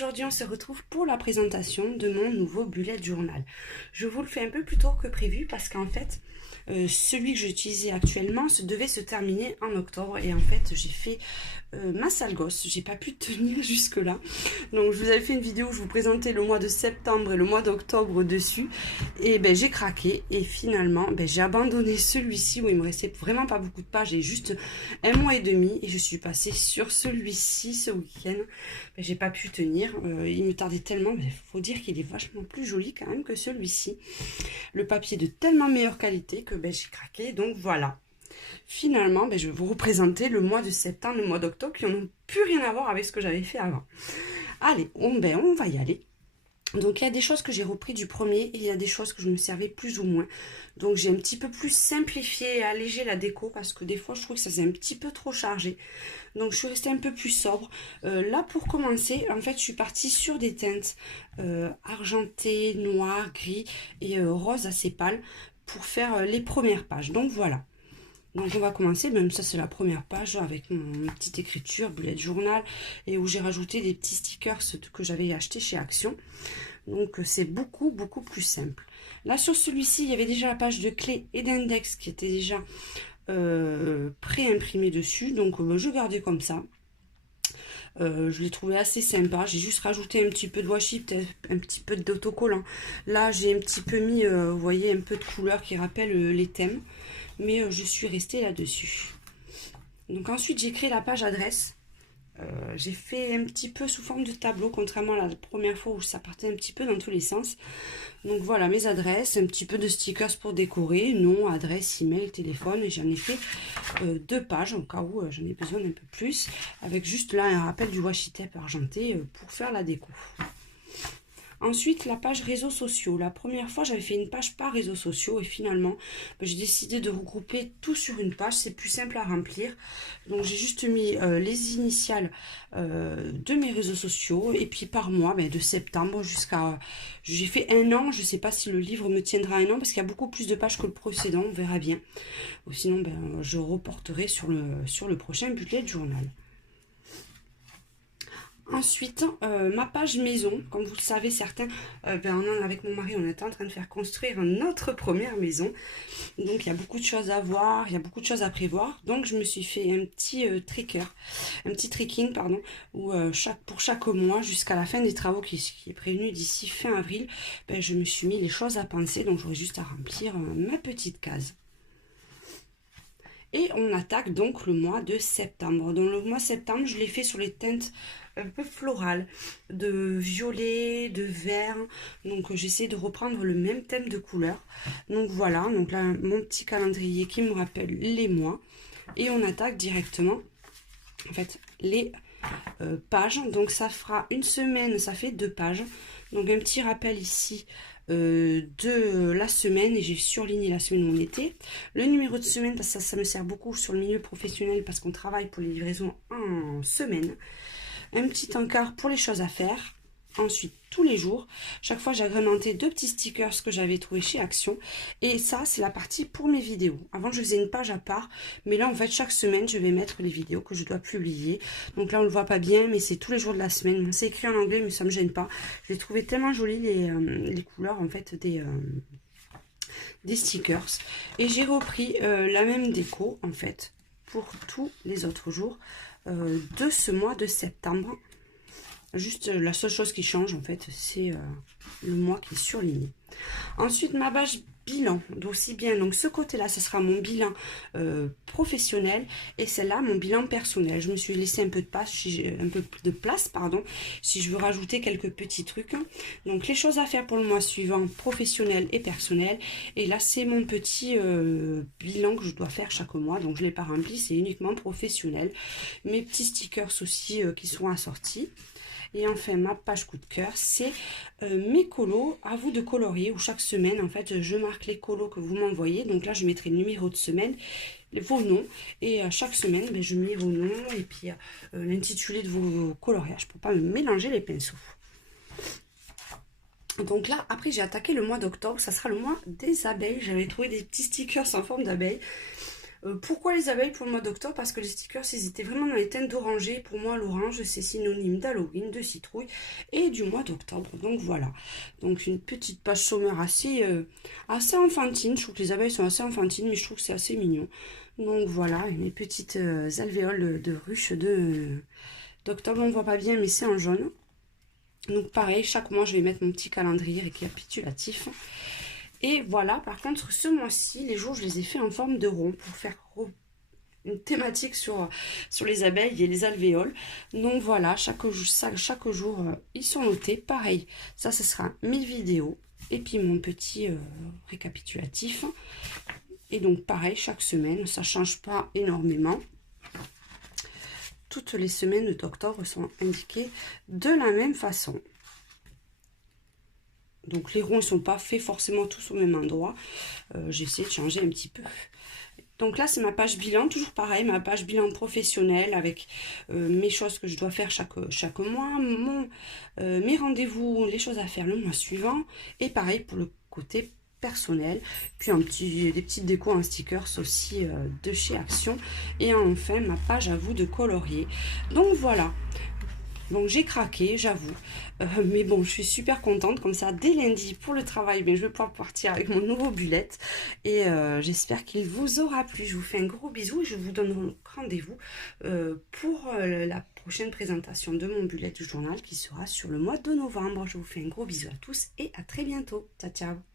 aujourd'hui on se retrouve pour la présentation de mon nouveau bullet journal. Je vous le fais un peu plus tôt que prévu parce qu'en fait celui que j'utilisais actuellement devait se terminer en octobre et en fait j'ai fait ma sale gosse, j'ai pas pu tenir jusque là. Donc je vous avais fait une vidéo où je vous présentais le mois de septembre et le mois d'octobre dessus et ben j'ai craqué et finalement j'ai abandonné celui-ci où il me restait vraiment pas beaucoup de pages, j'ai juste un mois et demi et je suis passée sur celui-ci ce week-end. J'ai pas pu tenir, il me tardait tellement, mais il faut dire qu'il est vachement plus joli quand même que celui-ci. Le papier de tellement meilleure qualité que j'ai craqué, donc voilà. Finalement, je vais vous représenter le mois de septembre, le mois d'octobre qui n'ont plus rien à voir avec ce que j'avais fait avant. Allez, on va y aller. Donc il y a des choses que j'ai repris du premier et il y a des choses que je me servais plus ou moins. Donc j'ai un petit peu plus simplifié et allégé la déco parce que des fois je trouve que ça c'est un petit peu trop chargé. Donc je suis restée un peu plus sobre. Là pour commencer, en fait je suis partie sur des teintes argentées, noires, gris et rose assez pâle pour faire les premières pages. Donc voilà. Donc on va commencer, même ça c'est la première page avec mon petite écriture, bullet journal, et où j'ai rajouté des petits stickers que j'avais acheté chez Action. Donc c'est beaucoup plus simple. Là sur celui-ci, il y avait déjà la page de clé et d'index qui était déjà pré-imprimée dessus. Donc je gardais comme ça. Je l'ai trouvé assez sympa. J'ai juste rajouté un petit peu de washi, peut-être un petit peu d'autocollant. Là j'ai un petit peu mis, vous voyez, un peu de couleur qui rappelle les thèmes. Mais je suis restée là-dessus. Donc ensuite, j'ai créé la page adresse. J'ai fait un petit peu sous forme de tableau, contrairement à la première fois où ça partait un petit peu dans tous les sens. Donc voilà mes adresses, un petit peu de stickers pour décorer, nom, adresse, email, téléphone. Et j'en ai fait 2 pages, au cas où j'en ai besoin d'un peu plus. Avec juste là un rappel du washi tape argenté pour faire la déco. Ensuite, la page réseaux sociaux. La première fois, j'avais fait une page par réseaux sociaux et finalement, j'ai décidé de regrouper tout sur une page. C'est plus simple à remplir. Donc, j'ai juste mis les initiales de mes réseaux sociaux et puis par mois, de septembre jusqu'à... J'ai fait 1 an. Je ne sais pas si le livre me tiendra 1 an parce qu'il y a beaucoup plus de pages que le précédent. On verra bien. Ou sinon, je reporterai sur le prochain bullet journal. Ensuite, ma page maison, comme vous le savez certains, avec mon mari, on est en train de faire construire notre première maison. Donc il y a beaucoup de choses à voir, il y a beaucoup de choses à prévoir. Donc je me suis fait un petit tracking, pardon, où pour chaque mois, jusqu'à la fin des travaux qui est prévenu d'ici fin avril, je me suis mis les choses à penser. Donc j'aurai juste à remplir ma petite case. Et on attaque donc le mois de septembre. Dans le mois de septembre, je l'ai fait sur les teintes un peu florales, de violet, de vert. Donc j'essaie de reprendre le même thème de couleur. Donc voilà, donc là mon petit calendrier qui me rappelle les mois. Et on attaque directement en fait les pages. Donc ça fera une semaine, ça fait 2 pages. Donc un petit rappel ici de la semaine et j'ai surligné la semaine où on était. Le numéro de semaine parce que ça me sert beaucoup sur le milieu professionnel parce qu'on travaille pour les livraisons en semaine. Un petit encart pour les choses à faire. Ensuite, tous les jours, chaque fois j'ai agrémenté 2 petits stickers que j'avais trouvé chez Action. Et ça, c'est la partie pour mes vidéos. Avant, je faisais une page à part. Mais là, en fait, chaque semaine, je vais mettre les vidéos que je dois publier. Donc là, on ne le voit pas bien, mais c'est tous les jours de la semaine. Bon, c'est écrit en anglais, mais ça ne me gêne pas. Je l'ai trouvé tellement joli, les couleurs, en fait, des stickers. Et j'ai repris la même déco, en fait, pour tous les autres jours de ce mois de septembre. Juste la seule chose qui change en fait c'est le mois qui est surligné. Ensuite ma page bilan, d'aussi bien donc ce côté là ce sera mon bilan professionnel et celle-là mon bilan personnel. Je me suis laissé un peu de place pardon, si je veux rajouter quelques petits trucs. Donc les choses à faire pour le mois suivant, professionnel et personnel. Et là c'est mon petit bilan que je dois faire chaque mois. Donc je ne l'ai pas rempli, c'est uniquement professionnel. Mes petits stickers aussi qui sont assortis. Et enfin, ma page coup de cœur, c'est mes colos, à vous de colorier, où chaque semaine, en fait, je marque les colos que vous m'envoyez. Donc là, je mettrai le numéro de semaine, vos noms, et chaque semaine, je mets vos noms et puis l'intitulé de vos coloriages pour pas me mélanger les pinceaux. Donc là, après, j'ai attaqué le mois d'octobre, ça sera le mois des abeilles. J'avais trouvé des petits stickers en forme d'abeilles. Pourquoi les abeilles pour le mois d'octobre? Parce que les stickers, ils étaient vraiment dans les teintes d'oranger. Pour moi, l'orange, c'est synonyme d'Halloween, de citrouille et du mois d'octobre. Donc voilà. Donc une petite page sommaire assez enfantine. Je trouve que les abeilles sont assez enfantines, mais je trouve que c'est assez mignon. Donc voilà, mes petites alvéoles de ruche d'octobre. On ne voit pas bien, mais c'est en jaune. Donc pareil, chaque mois, je vais mettre mon petit calendrier récapitulatif. Et voilà, par contre, ce mois-ci, les jours, je les ai fait en forme de rond pour faire une thématique sur les abeilles et les alvéoles. Donc voilà, chaque jour, ils sont notés. Pareil, ça, ce sera mes vidéos. Et puis mon petit récapitulatif. Et donc pareil, chaque semaine, ça ne change pas énormément. Toutes les semaines d'octobre sont indiquées de la même façon. Donc les ronds ne sont pas faits forcément tous au même endroit. J'ai essayé de changer un petit peu. Donc là, c'est ma page bilan, toujours pareil, ma page bilan professionnelle avec mes choses que je dois faire chaque mois, mes rendez-vous, les choses à faire le mois suivant. Et pareil pour le côté personnel. Puis des petites décos en stickers aussi de chez Action. Et enfin, ma page à vous de colorier. Donc voilà. Donc j'ai craqué, j'avoue. Mais bon, je suis super contente. Comme ça, dès lundi pour le travail, mais je vais pouvoir partir avec mon nouveau bullet. Et j'espère qu'il vous aura plu. Je vous fais un gros bisou et je vous donne rendez-vous pour la prochaine présentation de mon bullet du journal qui sera sur le mois de novembre. Je vous fais un gros bisou à tous et à très bientôt. Ciao, ciao.